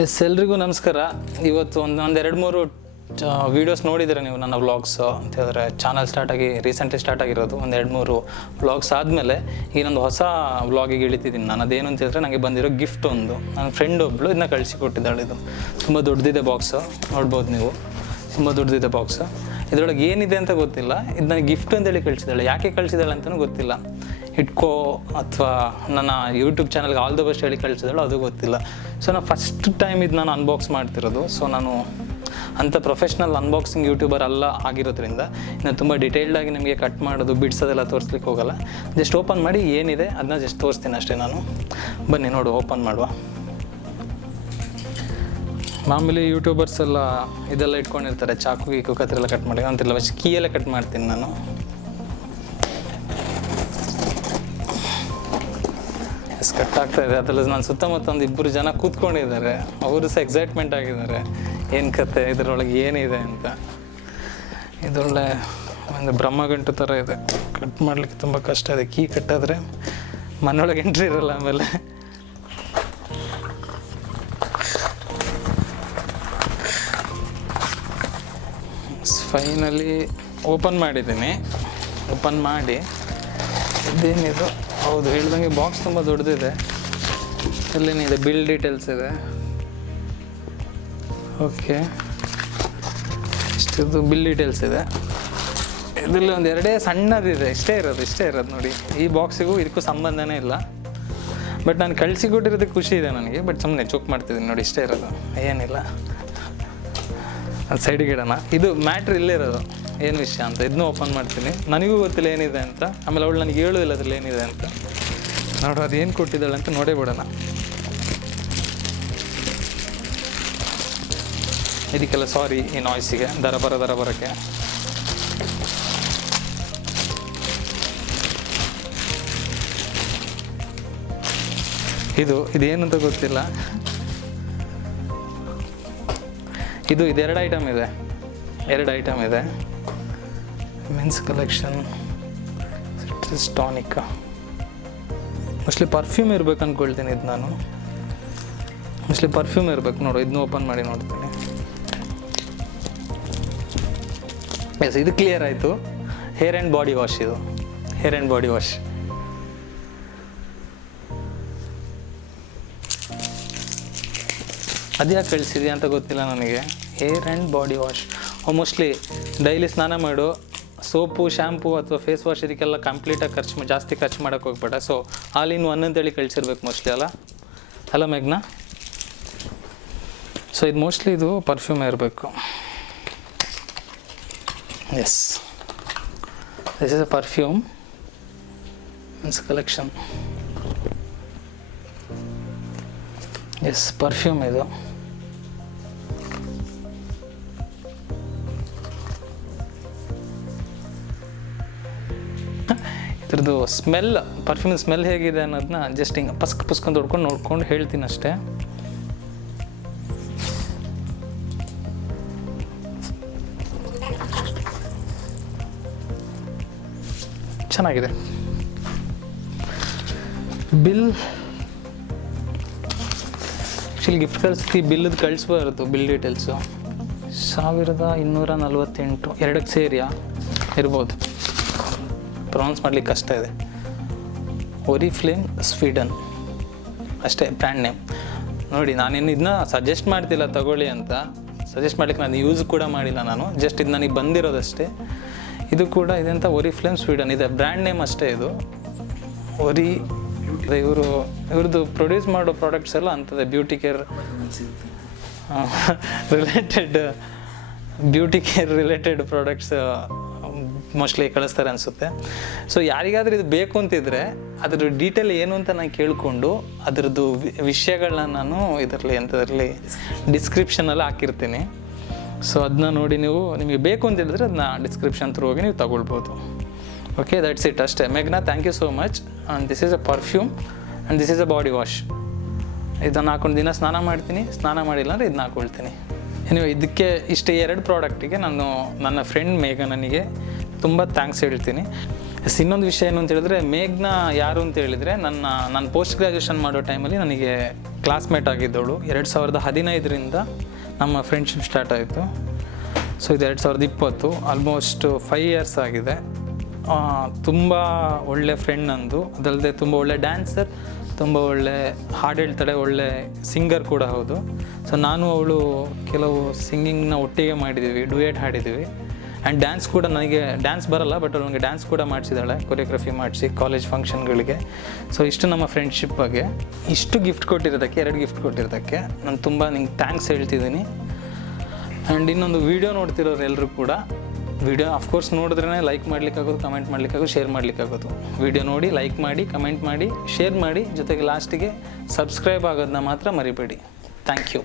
S, ಎಲ್ರಿಗೂ ನಮಸ್ಕಾರ. ಇವತ್ತು ಒಂದೆರಡು ಮೂರು ವೀಡಿಯೋಸ್ ನೋಡಿದರೆ ನೀವು ನನ್ನ ವ್ಲಾಗ್ಸ್ ಅಂತ ಹೇಳಿದ್ರೆ ಚಾನಲ್ ರೀಸೆಂಟ್ಲಿ ಸ್ಟಾರ್ಟ್ ಆಗಿರೋದು. ಒಂದೆರಡು ಮೂರು ವ್ಲಾಗ್ಸ್ ಆದಮೇಲೆ ಈಗ ನಂದು ಹೊಸ ವ್ಲಾಗಿಗೆ ಇಳಿತಿದ್ದೀನಿ ನಾನು. ಅದೇನು ಅಂತ ಹೇಳಿದ್ರೆ ನನಗೆ ಬಂದಿರೋ ಗಿಫ್ಟ್ ಒಂದು ನನ್ನ ಫ್ರೆಂಡ್ ಒಬ್ಬಳು ಇದನ್ನ ಕಳಿಸಿಕೊಟ್ಟಿದ್ದಾಳೆ. ಇದು ತುಂಬ ದೊಡ್ಡದಿದೆ ಬಾಕ್ಸು, ನೋಡ್ಬೋದು ನೀವು, ತುಂಬ ದೊಡ್ಡದಿದೆ ಬಾಕ್ಸ್. ಇದರೊಳಗೆ ಏನಿದೆ ಅಂತ ಗೊತ್ತಿಲ್ಲ. ಇದು ನನಗೆ ಗಿಫ್ಟ್ ಅಂತೇಳಿ ಕಳಿಸಿದ್ದಾಳೆ. ಯಾಕೆ ಕಳಿಸಿದ್ದಾಳೆ ಅಂತಲೂ ಗೊತ್ತಿಲ್ಲ. ಇಟ್ಕೋ ಅಥವಾ ನನ್ನ ಯೂಟ್ಯೂಬ್ ಚಾನಲ್ಗೆ ಆಲ್ ದ ಬೆಸ್ಟ್ ಹೇಳಿ ಕಳಿಸಿದಾಳು, ಅದು ಗೊತ್ತಿಲ್ಲ. ಸೊ ನಾನು ಫಸ್ಟ್ ಟೈಮ್ ಇದು ನಾನು ಅನ್ಬಾಕ್ಸ್ ಮಾಡ್ತಿರೋದು. ಸೊ ನಾನು ಅಂಥ ಪ್ರೊಫೆಷ್ನಲ್ ಅನ್ಬಾಕ್ಸಿಂಗ್ ಯೂಟ್ಯೂಬರ್ ಅಲ್ಲ ಆಗಿರೋದ್ರಿಂದ ನಾನು ತುಂಬ ಡಿಟೇಲ್ಡಾಗಿ ನಿಮಗೆ ಕಟ್ ಮಾಡೋದು ಬಿಡ್ಸೋದೆಲ್ಲ ತೋರಿಸ್ಲಿಕ್ಕೆ ಹೋಗಲ್ಲ. ಜಸ್ಟ್ ಓಪನ್ ಮಾಡಿ ಏನಿದೆ ಅದನ್ನ ಜಸ್ಟ್ ತೋರಿಸ್ತೀನಿ ಅಷ್ಟೇ ನಾನು. ಬನ್ನಿ ನೋಡು, ಓಪನ್ ಮಾಡುವ. ಮಾಮೂಲಿ ಯೂಟ್ಯೂಬರ್ಸ್ ಎಲ್ಲ ಇದೆಲ್ಲ ಇಟ್ಕೊಂಡಿರ್ತಾರೆ, ಚಾಕು ಗೀಕು ಕತ್ರೆಲ್ಲ ಕಟ್ ಮಾಡಿ ಅಂತಿಲ್ಲ, ಕೀಯಲ್ಲೇ ಕಟ್ ಮಾಡ್ತೀನಿ ನಾನು. ಕಟ್ ಆಗ್ತಾ ಇದೆ. ಅದೆಲ್ಲ ನನ್ನ ಸುತ್ತಮುತ್ತ ಒಂದು ಇಬ್ಬರು ಜನ ಕೂತ್ಕೊಂಡಿದ್ದಾರೆ, ಅವರು ಸಹ ಎಕ್ಸೈಟ್ಮೆಂಟ್ ಆಗಿದ್ದಾರೆ ಏನು ಕತೆ ಇದರೊಳಗೆ ಏನಿದೆ ಅಂತ. ಇದೊಳ್ಳೆ ಒಂದು ಬ್ರಹ್ಮಗಂಟು ಥರ ಇದೆ, ಕಟ್ ಮಾಡಲಿಕ್ಕೆ ತುಂಬ ಕಷ್ಟ ಇದೆ. ಕೀ ಕಟ್ಟಾದರೆ ಮನೆಯೊಳಗೆ ಎಂಟ್ರಿ ಇರಲ್ಲ. ಆಮೇಲೆ ಫೈನಲಿ ಓಪನ್ ಮಾಡಿದ್ದೀನಿ. ಓಪನ್ ಮಾಡಿ ಇದೇನಿದು, ಹೌದು ಹೇಳ್ದಂಗೆ ಬಾಕ್ಸ್ ತುಂಬ ದೊಡ್ಡದಿದೆ. ಅಲ್ಲೇನಿದೆ, ಬಿಲ್ ಡೀಟೇಲ್ಸ್ ಇದೆ. ಓಕೆ, ಇಷ್ಟಿದ್ದು ಬಿಲ್ ಡೀಟೇಲ್ಸ್ ಇದೆ. ಇದರಲ್ಲಿ ಒಂದು ಎರಡೇ ಸಣ್ಣದಿದೆ, ಇಷ್ಟೇ ಇರೋದು ನೋಡಿ. ಈ ಬಾಕ್ಸಿಗೂ ಇದಕ್ಕೂ ಸಂಬಂಧನೇ ಇಲ್ಲ. ಬಟ್ ನಾನು ಕಳಿಸಿಕೊಟ್ಟಿರೋದಕ್ಕೆ ಖುಷಿ ಇದೆ ನನಗೆ. ಬಟ್ ಸುಮ್ಮನೆ ಚೂಕ್ ಮಾಡ್ತಿದ್ದೀನಿ ನೋಡಿ, ಇಷ್ಟೇ ಇರೋದು, ಏನಿಲ್ಲ. ಅದು ಸೈಡಿಗೆ ಇಡೋಣ. ಇದು ಮ್ಯಾಟ್ರ್ ಇಲ್ಲೇ ಇರೋದು, ಏನು ವಿಷಯ ಅಂತ. ಇದನ್ನೂ ಓಪನ್ ಮಾಡ್ತೀನಿ, ನನಗೂ ಗೊತ್ತಿಲ್ಲ ಏನಿದೆ ಅಂತ. ಆಮೇಲೆ ಅವಳು ನನಗೆ ಹೇಳೋದಿಲ್ಲ ಅದ್ರಲ್ಲಿ ಏನಿದೆ ಅಂತ. ನೋಡು ಅದು ಏನು ಕೊಟ್ಟಿದ್ದಾಳೆ ಅಂತ ನೋಡೇ ಬಿಡೋಣ. ಇದಕ್ಕೆಲ್ಲ ಸಾರಿ ಈ ನಾಯ್ಸಿಗೆ, ದರ ಬರೋಕ್ಕೆ. ಇದೇನು ಅಂತ ಗೊತ್ತಿಲ್ಲ. ಇದೆರಡು ಐಟಮ್ ಇದೆ. Men's collection citrus tonic, mostly perfume ಇರ್ಬೇಕು ಅಂದ್ಕೊಳ್ತೀನಿ. ಇದು ನಾನು ಮೋಸ್ಟ್ಲಿ ಪರ್ಫ್ಯೂಮ್ ಇರಬೇಕು. ನೋಡು, ಇದನ್ನ ಓಪನ್ ಮಾಡಿ ನೋಡ್ತೀನಿ. ಎಸ್, ಇದು ಕ್ಲಿಯರ್ ಆಯಿತು. Hair and body wash. ಇದು ಹೇರ್ ಆ್ಯಂಡ್ ಬಾಡಿ ವಾಶ್. ಅದ್ಯಾಕೆ ಕಳಿಸಿದ್ಯಾ ಅಂತ ಗೊತ್ತಿಲ್ಲ ನನಗೆ. Hair and body wash mostly daily ಸ್ನಾನ ಮಾಡು, ಸೋಪು, ಶ್ಯಾಂಪು ಅಥವಾ ಫೇಸ್ ವಾಶ್ ಇದಕ್ಕೆಲ್ಲ ಕಂಪ್ಲೀಟಾಗಿ ಜಾಸ್ತಿ ಖರ್ಚು ಮಾಡೋಕ್ಕೆ ಹೋಗ್ಬೇಡ. ಸೊ ಆಲ್ ಇನ್ ಒನ್ ಅಂತೇಳಿ ಕಳಿಸಿರ್ಬೇಕು ಮೋಸ್ಟ್ಲಿ, ಅಲ್ಲ ಮೇಘ್ನಾ? ಸೊ ಇದು ಮೋಸ್ಟ್ಲಿ ಇದು ಪರ್ಫ್ಯೂಮ್ ಇರಬೇಕು. Yes, this is a perfume, men's collection. Yes, perfume ಇದು. ಇದ್ರದ್ದು ಸ್ಮೆಲ್, ಪರ್ಫ್ಯೂಮ್ ಸ್ಮೆಲ್ ಹೇಗಿದೆ ಅನ್ನೋದನ್ನ ಜಸ್ಟ್ ಹಿಂಗೆ ಪುಸ್ಕೊಂಡು ನೋಡ್ಕೊಂಡು ಹೇಳ್ತೀನಿ ಅಷ್ಟೇ. ಚೆನ್ನಾಗಿದೆ. ಬಿಲ್ ಆ್ಯಕ್ಚುಲಿ ಗಿಫ್ಟ್ ಕಳಿಸ್ತಿ, ಬಿಲ್ಲದು ಕಳಿಸ್ಬಾರ್ದು. ಬಿಲ್ ಡೀಟೇಲ್ಸು 1248, ಎರಡಕ್ಕೆ ಸೇರಿಯಾ ಇರ್ಬೋದು, ಪ್ರೊನೌನ್ಸ್ ಮಾಡ್ಲಿಕ್ಕೆ ಕಷ್ಟ ಇದೆ. ಒರಿಫ್ಲೇಮ್ ಸ್ವೀಡನ್ ಅಷ್ಟೇ ಬ್ರ್ಯಾಂಡ್ ನೇಮ್. ನೋಡಿ, ನಾನೇನು ಇದನ್ನ ಸಜೆಸ್ಟ್ ಮಾಡ್ತಿಲ್ಲ ತಗೊಳ್ಳಿ ಅಂತ. ಸಜೆಸ್ಟ್ ಮಾಡ್ಲಿಕ್ಕೆ ನಾನು ಯೂಸ್ ಕೂಡ ಮಾಡಿಲ್ಲ ನಾನು. ಜಸ್ಟ್ ಇದು ನನಗೆ ಬಂದಿರೋದಷ್ಟೇ. ಇದು ಕೂಡ ಇದೆ ಅಂತ, ಒರಿಫ್ಲೇಮ್ ಸ್ವೀಡನ್ ಇದೆ, ಬ್ರ್ಯಾಂಡ್ ನೇಮ್ ಅಷ್ಟೇ. ಇದು ಇವ್ರದ್ದು ಪ್ರೊಡ್ಯೂಸ್ ಮಾಡೋ ಪ್ರಾಡಕ್ಟ್ಸ್ ಎಲ್ಲ ಅಂಥದ್ದೇ, beauty care related products mostly ಕಳಿಸ್ತಾರೆ ಅನಿಸುತ್ತೆ. ಸೊ ಯಾರಿಗಾದ್ರೂ ಇದು ಬೇಕು ಅಂತಿದ್ರೆ ಅದ್ರ ಡೀಟೇಲ್ ಏನು ಅಂತ ನಾನು ಕೇಳಿಕೊಂಡು ಅದರದ್ದು ವಿಷಯಗಳನ್ನ ನಾನು ಇದರಲ್ಲಿ ಡಿಸ್ಕ್ರಿಪ್ಷನಲ್ಲಿ ಹಾಕಿರ್ತೀನಿ. ಸೊ ಅದನ್ನ ನೋಡಿ ನಿಮಗೆ ಬೇಕು ಅಂತ ಹೇಳಿದ್ರೆ ಅದನ್ನ ಡಿಸ್ಕ್ರಿಪ್ಷನ್ ಥ್ರೂ ಹೋಗಿ ನೀವು ತಗೊಳ್ಬೋದು. ಓಕೆ, ದಟ್ಸ್ ಇಟ್ ಅಷ್ಟೇ. ಮೇಘ್ನಾ, thank you so much. And this is a perfume and this is a body wash. ಇದನ್ನು ಹಾಕೊಂಡು ದಿನ ಸ್ನಾನ ಮಾಡ್ತೀನಿ, ಸ್ನಾನ ಮಾಡಿಲ್ಲ ಅಂದರೆ ಇದನ್ನ ಹಾಕ್ಕೊಳ್ತೀನಿ. ನೀವು ಇದಕ್ಕೆ ಇಷ್ಟು ಎರಡು ಪ್ರಾಡಕ್ಟಿಗೆ ನಾನು ನನ್ನ ಫ್ರೆಂಡ್ ಮೇಘನನಿಗೆ ತುಂಬ ಥ್ಯಾಂಕ್ಸ್ ಹೇಳ್ತೀನಿ. ಇನ್ನೊಂದು ವಿಷಯ ಏನು ಅಂತ ಹೇಳಿದ್ರೆ, ಮೇಘ್ನ ಯಾರು ಅಂತ ಹೇಳಿದರೆ ನಾನು ಪೋಸ್ಟ್ ಗ್ರ್ಯಾಜುಯೇಷನ್ ಮಾಡೋ ಟೈಮಲ್ಲಿ ನನಗೆ ಕ್ಲಾಸ್ಮೇಟ್ ಆಗಿದ್ದವಳು. 2015ರಿಂದ ನಮ್ಮ ಫ್ರೆಂಡ್ಶಿಪ್ ಸ್ಟಾರ್ಟ್ ಆಯಿತು. ಸೊ ಇದು 2020, ಆಲ್ಮೋಸ್ಟ್ 5 ಇಯರ್ಸ್ ಆಗಿದೆ. ತುಂಬ ಒಳ್ಳೆ ಫ್ರೆಂಡ್ ನಂದು. ಅದಲ್ಲದೆ ತುಂಬ ಒಳ್ಳೆ ಡ್ಯಾನ್ಸರ್, ತುಂಬ ಒಳ್ಳೆ ಹಾಡು ಹೇಳ್ತಾಳೆ, ಒಳ್ಳೆ ಸಿಂಗರ್ ಕೂಡ ಹೌದು. ಸೊ ನಾನು ಅವಳು ಕೆಲವು ಸಿಂಗಿಂಗ್ನ ಒಟ್ಟಿಗೆ ಮಾಡಿದ್ದೀವಿ, ಡುಯೆಟ್ ಹಾಡಿದ್ದೀವಿ. ಆ್ಯಂಡ್ ಡ್ಯಾನ್ಸ್ ಕೂಡ, ನನಗೆ ಡ್ಯಾನ್ಸ್ ಬರಲ್ಲ, ಬಟ್ ನನಗೆ ಡ್ಯಾನ್ಸ್ ಕೂಡ ಮಾಡಿಸಿದ್ದಾಳೆ, ಕೊರಿಯೋಗ್ರಫಿ ಮಾಡಿಸಿ ಕಾಲೇಜ್ ಫಂಕ್ಷನ್ಗಳಿಗೆ. ಸೊ ಇಷ್ಟು ನಮ್ಮ ಫ್ರೆಂಡ್ಶಿಪ್ ಬಗ್ಗೆ. ಇಷ್ಟು ಗಿಫ್ಟ್ ಕೊಟ್ಟಿರೋದಕ್ಕೆ, 2 ಗಿಫ್ಟ್ ಕೊಟ್ಟಿರೋದಕ್ಕೆ ನಾನು ತುಂಬ ನಿಂಗೆ ಥ್ಯಾಂಕ್ಸ್ ಹೇಳ್ತಿದ್ದೀನಿ. ಆ್ಯಂಡ್ ಇನ್ನೊಂದು ವೀಡಿಯೋ ನೋಡ್ತಿರೋರು ಎಲ್ಲರೂ ಕೂಡ, ವೀಡಿಯೋ ಅಫ್ಕೋರ್ಸ್ ನೋಡಿದ್ರೇ ಲೈಕ್ ಮಾಡಲಿಕ್ಕಾಗೋದು, ಕಮೆಂಟ್ ಮಾಡಲಿಕ್ಕಾಗೋದು, ಶೇರ್ ಮಾಡಲಿಕ್ಕಾಗೋದು. ವೀಡಿಯೋ ನೋಡಿ ಲೈಕ್ ಮಾಡಿ, ಕಮೆಂಟ್ ಮಾಡಿ, ಶೇರ್ ಮಾಡಿ, ಜೊತೆಗೆ ಲಾಸ್ಟಿಗೆ ಸಬ್ಸ್ಕ್ರೈಬ್ ಆಗೋದನ್ನ ಮಾತ್ರ ಮರಿಬೇಡಿ. Thank you.